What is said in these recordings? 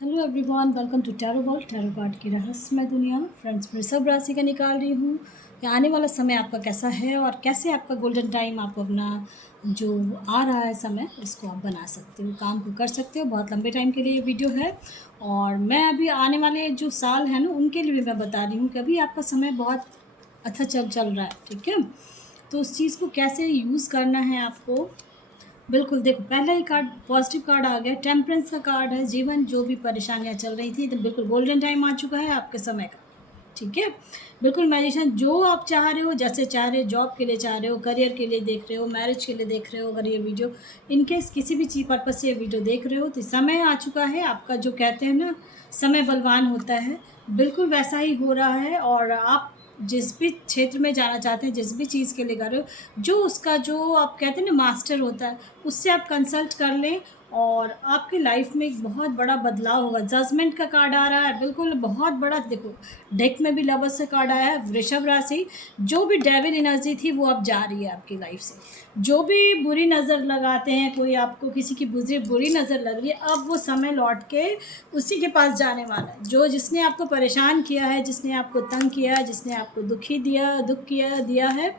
Hello everyone, welcome to tarot world. Tarot card की रहस्यमय दुनिया। फ्रेंड्स, वृषभ राशि का निकाल रही हूँ कि आने वाला समय आपका कैसा है और कैसे आपका गोल्डन टाइम आप अपना जो आ रहा है समय उसको आप बना सकते हो, काम को कर सकते हो। बहुत लंबे टाइम के लिए ये वीडियो है और मैं अभी आने वाले जो साल है ना उनके लिए भी मैं बता रही हूँ कि अभी आपका समय बहुत अच्छा चल रहा है। ठीक है, तो उस चीज़ को कैसे यूज़ करना है आपको। बिल्कुल, देखो पहला ही कार्ड पॉजिटिव कार्ड आ गया, टेम्परेंस का कार्ड है। जीवन जो भी परेशानियां चल रही थी तो बिल्कुल गोल्डन टाइम आ चुका है आपके समय का। ठीक है, बिल्कुल मैजिशियन जो आप चाह रहे हो, जैसे चाह रहे हो, जॉब के लिए चाह रहे हो, करियर के लिए देख रहे हो, मैरिज के लिए देख रहे हो, अगर ये वीडियो इनकेस किसी भी चीज़ पर्पज से ये वीडियो देख रहे हो तो समय आ चुका है आपका। जो कहते हैं ना, समय बलवान होता है, बिल्कुल वैसा ही हो रहा है। और आप जिस भी क्षेत्र में जाना चाहते हैं, जिस भी चीज़ के लिए कर रहे हो, जो उसका जो आप कहते हैं ना मास्टर होता है, उससे आप कंसल्ट कर लें और आपकी लाइफ में एक बहुत बड़ा बदलाव होगा। जजमेंट का कार्ड आ रहा है, बिल्कुल बहुत बड़ा। देखो डेक में भी लवर्स का कार्ड आया है। वृषभ राशि, जो भी डेविल एनर्जी थी वो अब जा रही है आपकी लाइफ से। जो भी बुरी नज़र लगाते हैं, कोई आपको किसी की बुरी नज़र लग रही है, अब वो समय लौट के उसी के पास जाने वाला है। जो जिसने आपको परेशान किया है, जिसने आपको तंग किया है, जिसने आपको दुख दिया है,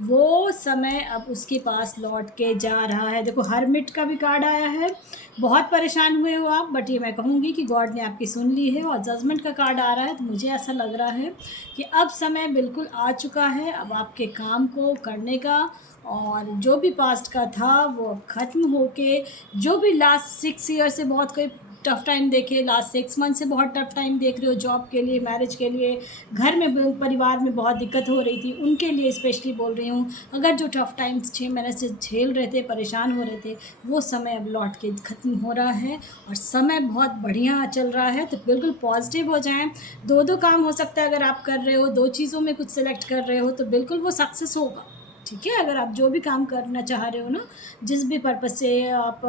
वो समय अब उसके पास लौट के जा रहा है। देखो हरमिट का भी कार्ड आया है। बहुत परेशान हुए हो आप, बट ये मैं कहूँगी कि गॉड ने आपकी सुन ली है। और जजमेंट का कार्ड आ रहा है, तो मुझे ऐसा लग रहा है कि अब समय बिल्कुल आ चुका है अब आपके काम को करने का। और जो भी पास्ट का था वो अब ख़त्म होके, जो भी लास्ट 6 ईयर से बहुत कोई टफ़ टाइम देखे, लास्ट 6 मंथ से बहुत टफ़ टाइम देख रहे हो, जॉब के लिए, मैरिज के लिए, घर में परिवार में बहुत दिक्कत हो रही थी, उनके लिए स्पेशली बोल रही हूँ। अगर जो टफ़ टाइम्स 6 महीने से झेल रहे थे, परेशान हो रहे थे, वो समय अब लौट के ख़त्म हो रहा है और समय बहुत बढ़िया चल रहा है। तो बिल्कुल पॉजिटिव हो जाएं। दो दो काम हो सकता है, अगर आप कर रहे हो, दो चीज़ों में कुछ सेलेक्ट कर रहे हो, तो बिल्कुल वो सक्सेस होगा। ठीक है, अगर आप जो भी काम करना चाह रहे हो ना, जिस भी पर्पज़ से आप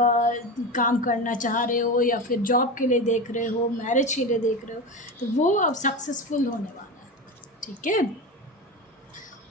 काम करना चाह रहे हो, या फिर जॉब के लिए देख रहे हो, मैरिज के लिए देख रहे हो, तो वो अब सक्सेसफुल होने वाला है। ठीक है,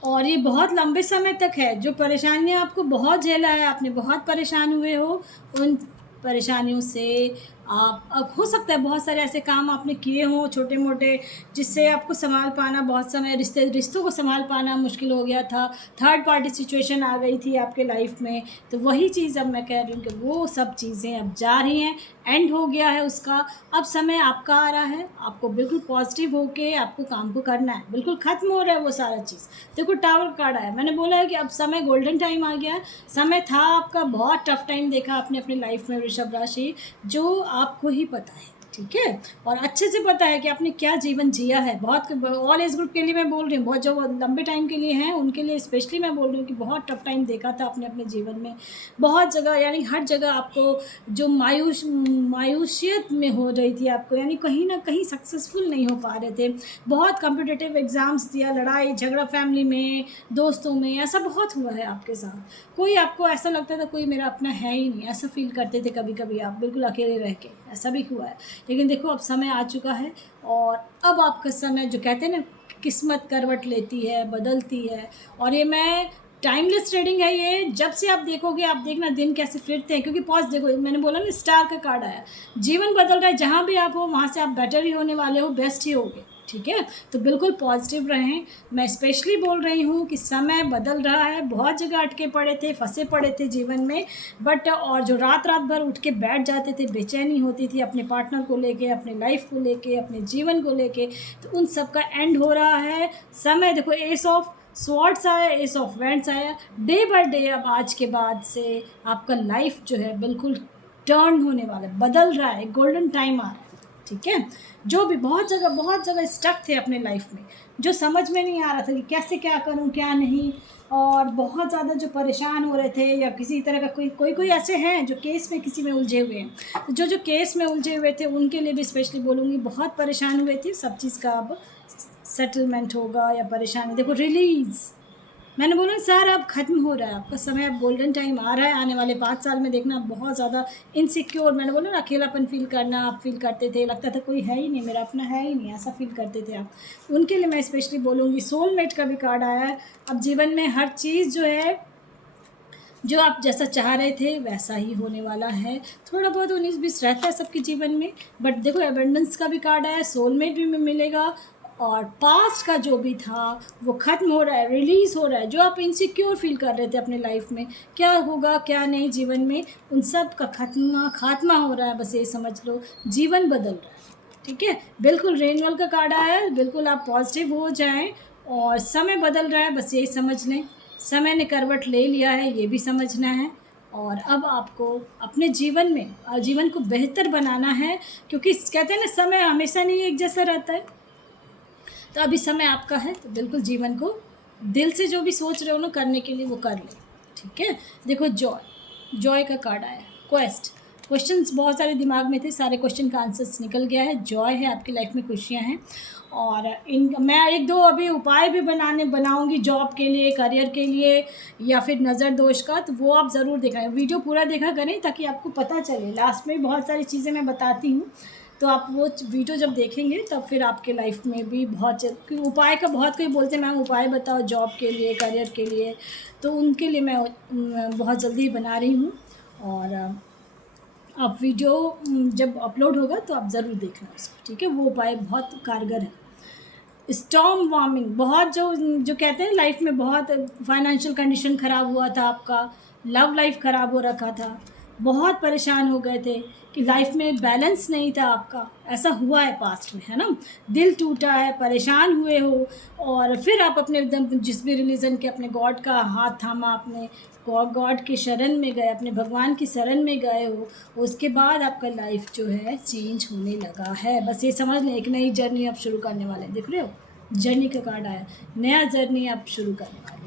और ये बहुत लंबे समय तक है। जो परेशानियाँ आपको बहुत झेला है, आपने बहुत परेशान हुए हो, उन परेशानियों से आप अब हो सकता है बहुत सारे ऐसे काम आपने किए हों छोटे मोटे, जिससे आपको संभाल पाना बहुत समय, रिश्तों को संभाल पाना मुश्किल हो गया था। थर्ड पार्टी सिचुएशन आ गई थी आपके लाइफ में, तो वही चीज़ अब मैं कह रही हूँ कि वो सब चीज़ें अब जा रही हैं, एंड हो गया है उसका। अब समय आपका आ रहा है, आपको बिल्कुल पॉजिटिव होके आपको काम को करना है। बिल्कुल ख़त्म हो रहा है वो सारा चीज़। देखो टावर कार्ड आया, मैंने बोला है कि अब समय गोल्डन टाइम आ गया है। समय था आपका, बहुत टफ टाइम देखा आपने अपनी लाइफ में वृषभ राशि, जो आपको ही पता है। ठीक है, और अच्छे से पता है कि आपने क्या जीवन जिया है। बहुत ऑल एज ग्रुप के लिए मैं बोल रही हूँ, बहुत जो लंबे टाइम के लिए हैं उनके लिए स्पेशली मैं बोल रही हूँ कि बहुत टफ टाइम देखा था आपने अपने जीवन में। बहुत जगह, यानी हर जगह आपको जो मायूसियत में हो रही थी आपको, यानी कहीं ना कहीं सक्सेसफुल नहीं हो पा रहे थे। बहुत कम्पिटिटिव एग्ज़ाम्स दिया, लड़ाई झगड़ा फैमिली में, दोस्तों में, ऐसा बहुत हुआ है आपके साथ। कोई आपको ऐसा लगता था कोई मेरा अपना है ही नहीं, ऐसा फील करते थे कभी कभी आप, बिल्कुल अकेले रह के, ऐसा भी हुआ है। लेकिन देखो अब समय आ चुका है और अब आपका समय, जो कहते हैं ना किस्मत करवट लेती है, बदलती है। और ये मैं टाइमलेस ट्रेडिंग है ये, जब से आप देखोगे, आप देखना दिन कैसे फिरते हैं। क्योंकि पॉज देखो, मैंने बोला ना स्टार का कार्ड आया, जीवन बदल रहा है। जहाँ भी आप हो वहाँ से आप बेटर ही होने वाले हो, बेस्ट ही होगे। ठीक है, तो बिल्कुल पॉजिटिव रहें। मैं स्पेशली बोल रही हूँ कि समय बदल रहा है। बहुत जगह अटके पड़े थे, फंसे पड़े थे जीवन में, बट और जो रात रात भर उठ के बैठ जाते थे, बेचैनी होती थी अपने पार्टनर को लेके, अपने लाइफ को लेके, अपने जीवन को लेके, तो उन सब का एंड हो रहा है। समय देखो, एस ऑफ स्वॉर्ड्स आया, एस ऑफ वैंड्स आया। डे बाय डे अब आज के बाद से आपका लाइफ जो है बिल्कुल टर्न होने वाला है, बदल रहा है, गोल्डन टाइम आ रहा है। ठीक है, जो भी बहुत जगह स्टक थे अपने लाइफ में, जो समझ में नहीं आ रहा था कि कैसे क्या करूं क्या नहीं, और बहुत ज़्यादा जो परेशान हो रहे थे, या किसी तरह का कोई ऐसे हैं जो केस में किसी में उलझे हुए हैं, तो जो केस में उलझे हुए थे उनके लिए भी स्पेशली बोलूँगी, बहुत परेशान हुए थे। सब चीज़ का अब सेटलमेंट होगा, या परेशानी देखो रिलीज़, मैंने बोला सर अब ख़त्म हो रहा है आपका समय, अब गोल्डन टाइम आ रहा है। आने वाले 5 साल में देखना बहुत ज़्यादा इनसिक्योर, मैंने बोला ना अकेलापन फील करना, आप फील करते थे, लगता था कोई है ही नहीं, मेरा अपना है ही नहीं, ऐसा फील करते थे आप। उनके लिए मैं स्पेशली बोलूँगी। सोलमेट का भी कार्ड आया है। अब जीवन में हर चीज़ जो है जो आप जैसा चाह रहे थे वैसा ही होने वाला है। थोड़ा बहुत 19-20 रहता है सबके जीवन में, बट देखो एबंडेंस का भी कार्ड आया, सोलमेट भी मिलेगा, और पास्ट का जो भी था वो ख़त्म हो रहा है, रिलीज़ हो रहा है। जो आप इनसिक्योर फील कर रहे थे अपने लाइफ में, क्या होगा क्या नहीं जीवन में, उन सब का खात्मा हो रहा है। बस ये समझ लो जीवन बदल रहा है, ठीक है। बिल्कुल रेनवल का कार्ड आया है, बिल्कुल आप पॉजिटिव हो जाएं, और समय बदल रहा है, बस यही समझ लें। समय ने करवट ले लिया है, ये भी समझना है। और अब आपको अपने जीवन में जीवन को बेहतर बनाना है, क्योंकि कहते हैं ना समय हमेशा नहीं एक जैसा रहता है। तो अभी समय आपका है, तो बिल्कुल जीवन को दिल से जो भी सोच रहे हो ना करने के लिए वो कर ले, ठीक है। देखो जॉय का कार्ड आया है, क्वेश्चंस बहुत सारे दिमाग में थे, सारे क्वेश्चन का आंसर्स निकल गया है। जॉय है, आपकी लाइफ में खुशियाँ हैं। और मैं 1-2 अभी उपाय भी बनाऊंगी जॉब के लिए, करियर के लिए, या फिर नज़र दोष का, तो वो आप ज़रूर देखा वीडियो पूरा देखा करें ताकि आपको पता चले। लास्ट में बहुत सारी चीज़ें मैं बताती हूँ, तो आप वो वीडियो जब देखेंगे तब फिर आपके लाइफ में भी बहुत उपाय का बहुत कोई बोलते हैं मैम उपाय बताओ जॉब के लिए, करियर के लिए, तो उनके लिए मैं बहुत जल्दी बना रही हूँ। और आप वीडियो जब अपलोड होगा तो आप ज़रूर देखना उसको, ठीक है। वो उपाय बहुत कारगर है। स्टॉर्म वार्मिंग, बहुत जो कहते हैं लाइफ में बहुत फाइनेंशियल कंडीशन ख़राब हुआ था, आपका लव लाइफ ख़राब हो रखा था, बहुत परेशान हो गए थे कि लाइफ में बैलेंस नहीं था आपका, ऐसा हुआ है पास्ट में, है ना। दिल टूटा है, परेशान हुए हो, और फिर आप अपने एकदम जिस भी रिलीजन के अपने गॉड का हाथ थामा, अपने गॉड के शरण में गए, अपने भगवान की शरण में गए हो, उसके बाद आपका लाइफ जो है चेंज होने लगा है। बस ये समझ लें एक नई जर्नी आप शुरू करने वाले हैं। देख रहे हो जर्नी का कार्ड आया, नया जर्नी आप शुरू करने वाले हो।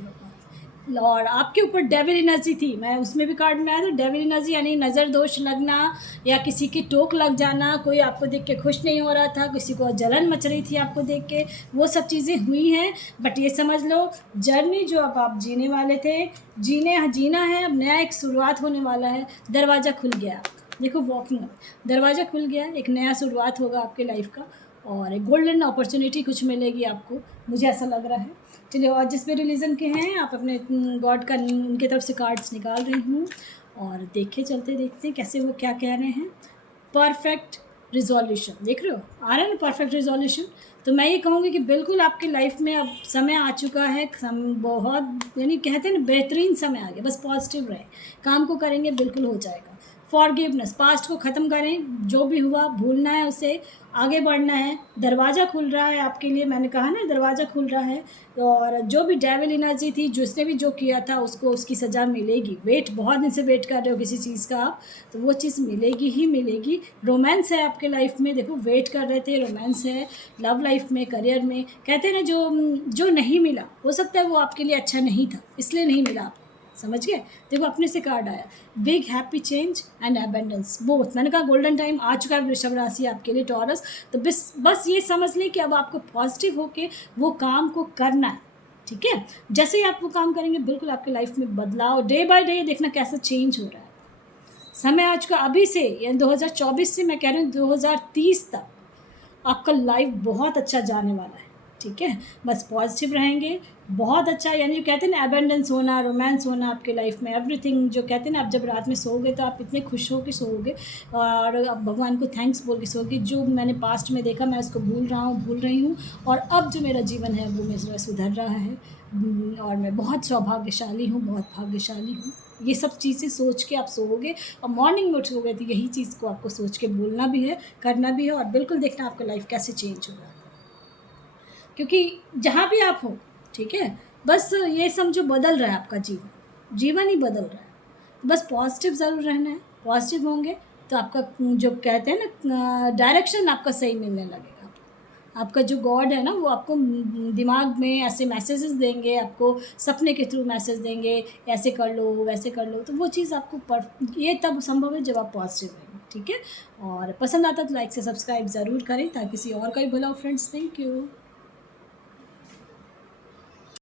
और आपके ऊपर डेविल एनर्जी थी, मैं उसमें भी कार्ड में आया था डेविल एनर्जी, यानी नज़र दोष लगना या किसी की टोक लग जाना, कोई आपको देख के खुश नहीं हो रहा था, किसी को जलन मच रही थी आपको देख के, वो सब चीज़ें हुई हैं। बट ये समझ लो जर्नी जो अब आप जीने वाले थे, जीना है, अब नया एक शुरुआत होने वाला है। दरवाज़ा खुल गया, देखो वॉकिंग दरवाज़ा खुल गया, एक नया शुरुआत होगा आपके लाइफ का, और एक गोल्डन अपॉर्चुनिटी कुछ मिलेगी आपको, मुझे ऐसा लग रहा है। चलिए, और जिस भी रिलीजन के हैं आप अपने गॉड का उनकी तरफ से कार्ड्स निकाल रही हूँ, और देखते हैं कैसे वो क्या कह रहे हैं। परफेक्ट रिजोल्यूशन, देख रहे हो आ रहा है ना परफेक्ट रिजोल्यूशन। तो मैं ये कहूँगी कि बिल्कुल आपकी लाइफ में अब समय आ चुका है, बहुत यानी कहते हैं ना बेहतरीन समय आ गया। बस पॉजिटिव रहे, काम को करेंगे बिल्कुल हो जाएगा। फॉरगिवनेस, पास्ट को ख़त्म करें, जो भी हुआ भूलना है, उसे आगे बढ़ना है। दरवाज़ा खुल रहा है आपके लिए, मैंने कहा ना दरवाज़ा खुल रहा है। और जो भी डेविल एनर्जी थी, जिसने भी जो किया था उसको उसकी सज़ा मिलेगी। बहुत दिन से वेट कर रहे हो किसी चीज़ का आप, तो वो चीज़ मिलेगी ही मिलेगी। रोमांस है आपके लाइफ में, देखो वेट कर रहे थे, रोमांस है लव लाइफ में, करियर में। कहते हैं ना जो नहीं मिला, हो सकता है वो आपके लिए अच्छा नहीं था, इसलिए नहीं मिला आपको, समझ गए। देखो अपने से कार्ड आया, big happy change and abundance both. मैंने कहा गोल्डन टाइम आ चुका है वृषभ राशि आपके लिए, टॉरस। तो बस ये समझ लें कि अब आपको पॉजिटिव होके वो काम को करना है, ठीक है। जैसे ही आप वो काम करेंगे बिल्कुल आपकी लाइफ में बदलाव, डे बाय डे देखना कैसा चेंज हो रहा है। समय आज का अभी से, यानी 2024 से मैं कह रही हूँ 2030 तक आपका लाइफ बहुत अच्छा जाने वाला है, ठीक है। बस पॉजिटिव रहेंगे, बहुत अच्छा, यानी जो कहते हैं ना एबेंडेंस होना, रोमांस होना आपके लाइफ में, एवरीथिंग। जो कहते हैं ना आप जब रात में सोओगे तो आप इतने खुश हो के सोओगे, और अब भगवान को थैंक्स बोल के सोओगे, जो मैंने पास्ट में देखा मैं उसको भूल रही हूँ, और अब जो मेरा जीवन है वो मेरा सुधर रहा है, और मैं बहुत सौभाग्यशाली हूँ, बहुत भाग्यशाली हूँ। ये सब चीज़ें सोच के आप सोओगे, और मॉर्निंग में उठोगे तो यही चीज़ को आपको सोच के बोलना भी है, करना भी है, और बिल्कुल देखना आपका लाइफ कैसे चेंज होगा। क्योंकि जहाँ भी आप हो, ठीक है, बस ये समझो बदल रहा है आपका जीवन ही बदल रहा है। बस पॉजिटिव ज़रूर रहना है, पॉजिटिव होंगे तो आपका जो कहते हैं ना डायरेक्शन आपका सही मिलने लगेगा। आपका जो गॉड है ना वो आपको दिमाग में ऐसे मैसेजेस देंगे, आपको सपने के थ्रू मैसेज देंगे, ऐसे कर लो वैसे कर लो, तो वो चीज़ आपको ये तब संभव है जब आप पॉजिटिव रहेंगे, ठीक है। और पसंद आता तो लाइक से सब्सक्राइब ज़रूर करें ताकि किसी और का भी भला हो। Friends, thank you.